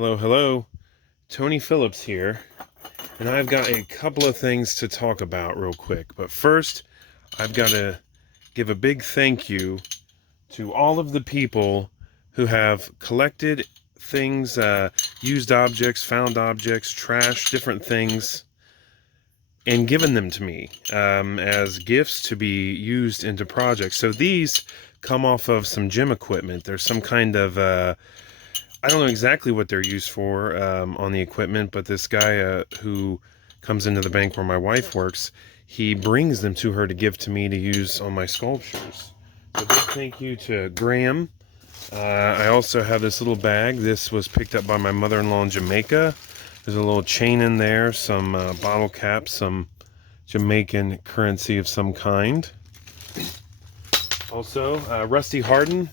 Hello, hello. Tony Phillips here, and I've got a couple of things to talk about real quick. But first, I've got to give a big thank you to all of the people who have collected things, used objects, found objects, trash, different things, and given them to me as gifts to be used into projects. So these come off of some gym equipment. There's some kind of I don't know exactly what they're used for on the equipment, but this guy who comes into the bank where my wife works, he brings them to her to give to me to use on my sculptures. So big thank you to Graham. I also have this little bag. This was picked up by my mother-in-law in Jamaica. There's a little chain in there, some bottle caps, some Jamaican currency of some kind. Also, Rusty Harden.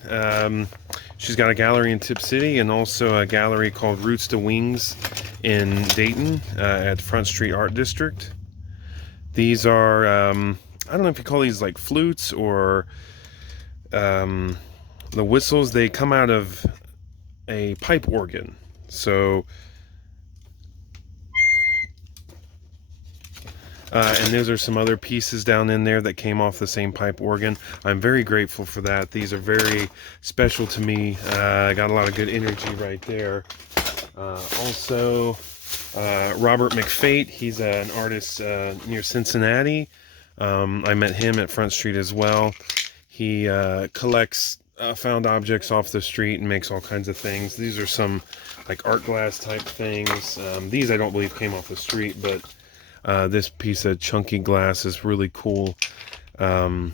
She's got a gallery in Tip City and also a gallery called Roots to Wings in Dayton at Front Street Art District. These are, I don't know if you call these like flutes or the whistles. They come out of a pipe organ. So, and those are some other pieces down in there that came off the same pipe organ. I'm very grateful for that. These are very special to me. I got a lot of good energy right there. Also, Robert McFate. He's an artist near Cincinnati. I met him at Front Street as well. He collects found objects off the street and makes all kinds of things. These are some like art glass type things. These I don't believe came off the street, but this piece of chunky glass is really cool. Kind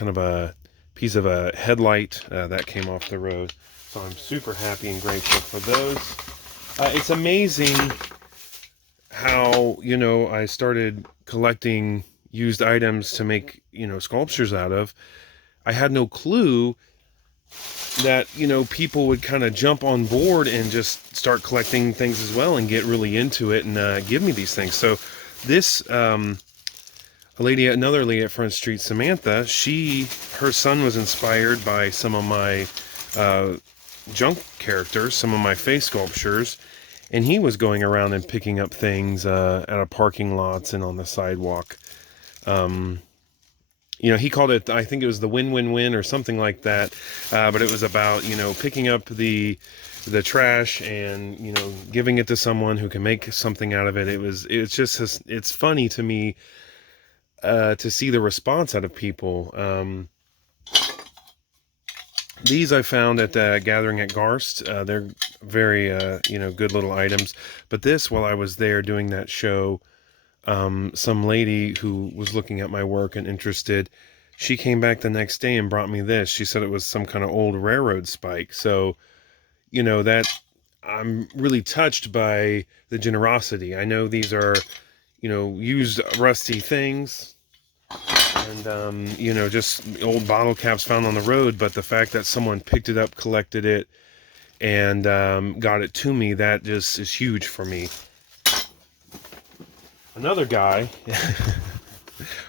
of a piece of a headlight that came off the road. So I'm super happy and grateful for those. It's amazing how, I started collecting used items to make, sculptures out of. I had no clue that, people would kind of jump on board and just start collecting things as well and get really into it and give me these things. So this, another lady at Front Street, Samantha, her son was inspired by some of my junk characters, some of my face sculptures, and he was going around and picking up things at a parking lots and on the sidewalk. He called it, I think it was the win-win-win or something like that, but it was about, picking up the trash and, giving it to someone who can make something out of it. It's funny to me to see the response out of people. These I found at the gathering at Garst. They're very, good little items. But this, while I was there doing that show, some lady who was looking at my work and interested, she came back the next day and brought me this. She said it was some kind of old railroad spike. So, that I'm really touched by the generosity. I know these are, used rusty things and, just old bottle caps found on the road. But the fact that someone picked it up, collected it, and got it to me, that just is huge for me. Another guy,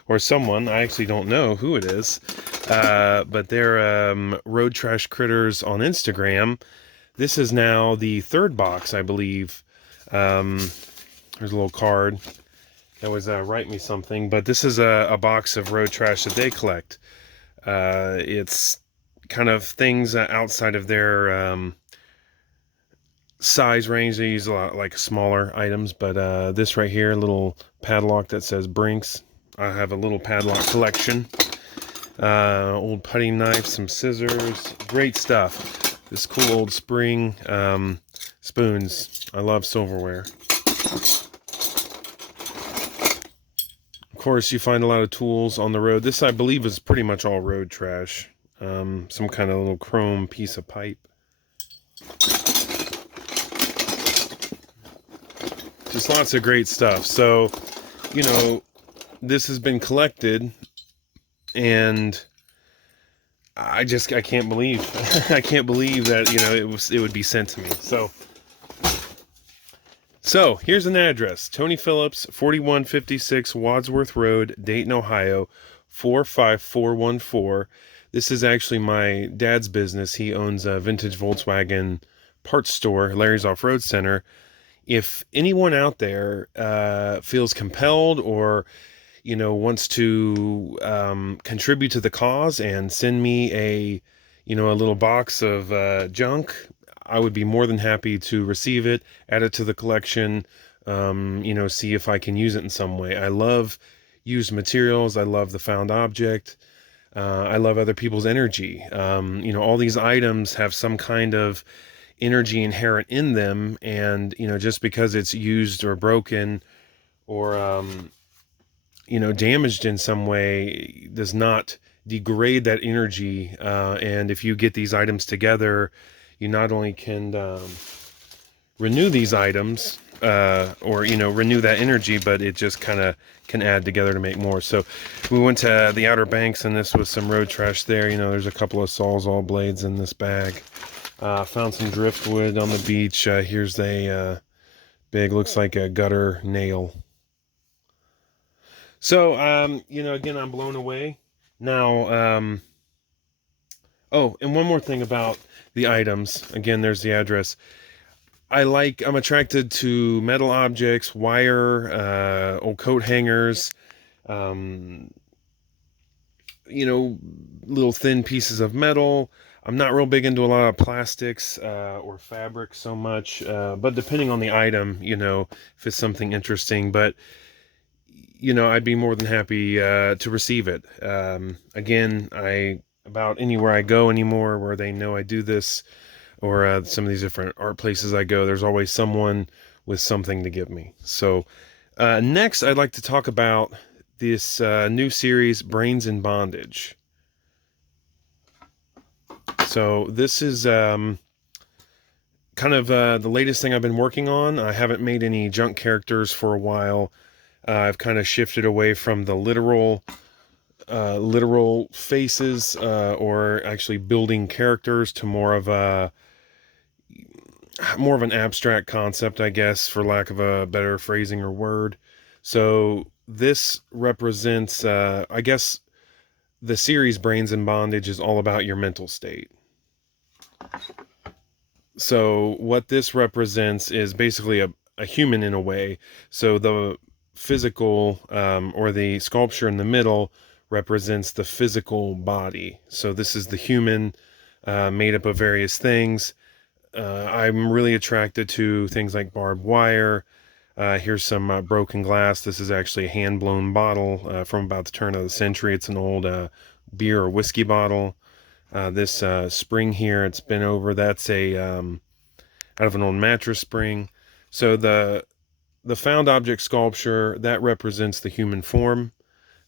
or someone, I actually don't know who it is, but they're Road Trash Critters on Instagram. This is now the third box, I believe. There's a little card that was write me something, but this is a box of road trash that they collect. It's kind of things outside of their size range. They use a lot like smaller items, but this right here, a little padlock that says Brinks. I have a little padlock collection. Old putty knife, some scissors, great stuff. This cool old spring spoons. I love silverware. Of course, you find a lot of tools on the road. This, I believe, is pretty much all road trash. Some kind of little chrome piece of pipe. Just lots of great stuff. So, this has been collected, and I can't believe, I can't believe that, it would be sent to me. So here's an address: Tony Phillips, 4156 Wadsworth Road, Dayton, Ohio, 45414. This is actually my dad's business. He owns a vintage Volkswagen parts store, Larry's Off-Road Center. If anyone out there feels compelled or wants to contribute to the cause and send me a little box of junk, I would be more than happy to receive it, add it to the collection, see if I can use it in some way. I love used materials. I love the found object. I love other people's energy. All these items have some kind of energy inherent in them, and just because it's used or broken or damaged in some way does not degrade that energy. And if you get these items together, you not only can renew these items or renew that energy, but it just kind of can add together to make more. So we went to the Outer Banks, and this was some road trash there. There's a couple of Sawzall blades in this bag. Found some driftwood on the beach. Here's a big, looks like a gutter nail. So again, I'm blown away. Now oh, and one more thing about the items. Again, there's the address. I'm attracted to metal objects, wire, old coat hangers, little thin pieces of metal. I'm not real big into a lot of plastics or fabric so much, but depending on the item, if it's something interesting. But I'd be more than happy to receive it. Again, about anywhere I go anymore where they know I do this, or some of these different art places I go, there's always someone with something to give me. So next, I'd like to talk about this new series, Brains in Bondage. So this is kind of the latest thing I've been working on. I haven't made any junk characters for a while. I've kind of shifted away from the literal faces or actually building characters to more of an abstract concept, I guess, for lack of a better phrasing or word. So this represents, I guess, the series Brains in Bondage is all about your mental state. So what this represents is basically a human in a way. So the physical or the sculpture in the middle represents the physical body. So this is the human made up of various things. I'm really attracted to things like barbed wire. Here's some broken glass. This is actually a hand-blown bottle from about the turn of the century. It's an old beer or whiskey bottle. This spring here, it's been over. That's out of an old mattress spring. So the found object sculpture, that represents the human form.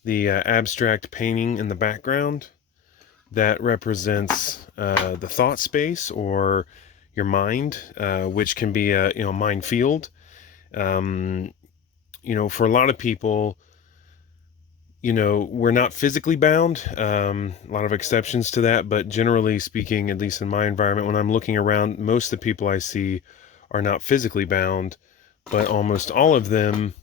The abstract painting in the background, that represents the thought space or your mind, which can be a minefield. For a lot of people, we're not physically bound. A lot of exceptions to that, but generally speaking, at least in my environment, when I'm looking around, most of the people I see are not physically bound, but almost all of them,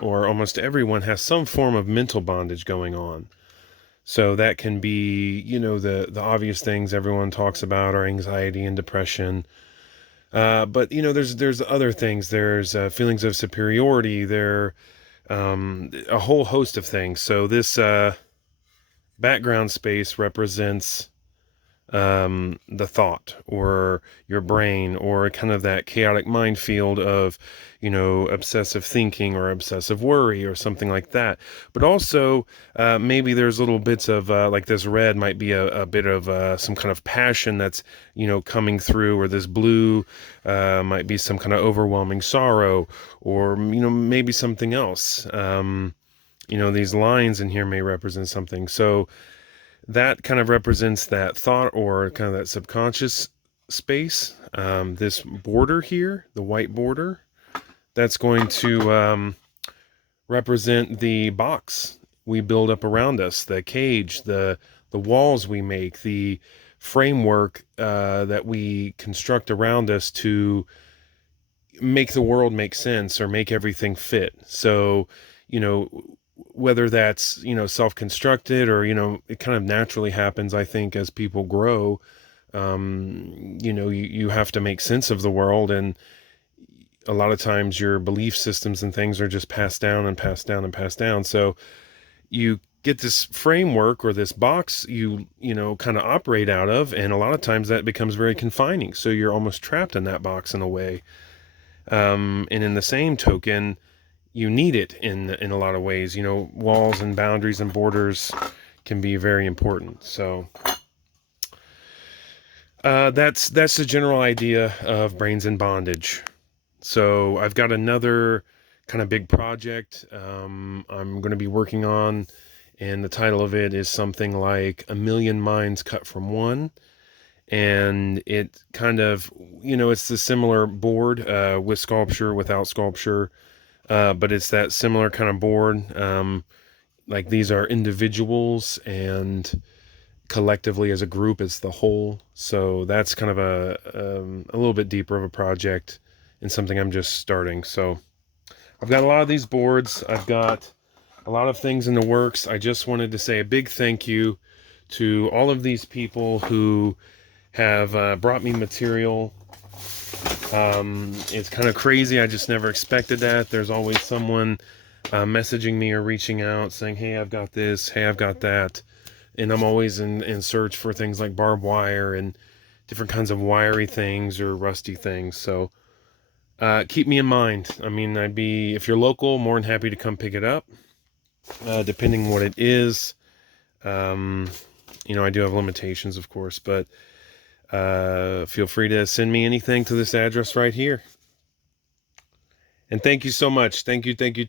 or almost everyone, has some form of mental bondage going on. So that can be, the obvious things everyone talks about are anxiety and depression. But there's other things. There's feelings of superiority. There a whole host of things. So this background space represents the thought or your brain, or kind of that chaotic minefield of obsessive thinking or obsessive worry or something like that. But also maybe there's little bits of like this red might be a bit of some kind of passion that's coming through, or this blue might be some kind of overwhelming sorrow, or maybe something else. These lines in here may represent something. So that kind of represents that thought or kind of that subconscious space. This border here, the white border, that's going to represent the box we build up around us, the cage, the walls we make, the framework that we construct around us to make the world make sense or make everything fit. So, whether that's self-constructed or it kind of naturally happens, I think, as people grow, You have to make sense of the world, and a lot of times your belief systems and things are just passed down and passed down and passed down. So you get this framework or this box you kind of operate out of, and a lot of times that becomes very confining. So you're almost trapped in that box in a way. And in the same token, you need it in a lot of ways. Walls and boundaries and borders can be very important. So that's the general idea of Brains in Bondage. So I've got another kind of big project I'm going to be working on, and the title of it is something like A Million Minds Cut from One. And it kind of, it's the similar board with sculpture, without sculpture, but it's that similar kind of board. Like these are individuals, and collectively as a group it's the whole. So that's kind of a little bit deeper of a project and something I'm just starting. So I've got a lot of these boards. I've got a lot of things in the works. I just wanted to say a big thank you to all of these people who have brought me material. It's kind of crazy. I just never expected that. There's always someone messaging me or reaching out saying, hey, I've got this, hey, I've got that. And I'm always in search for things like barbed wire and different kinds of wiry things or rusty things. So keep me in mind. I mean, if you're local, more than happy to come pick it up, depending what it is. I do have limitations, of course, but feel free to send me anything to this address right here. And thank you so much. Thank you.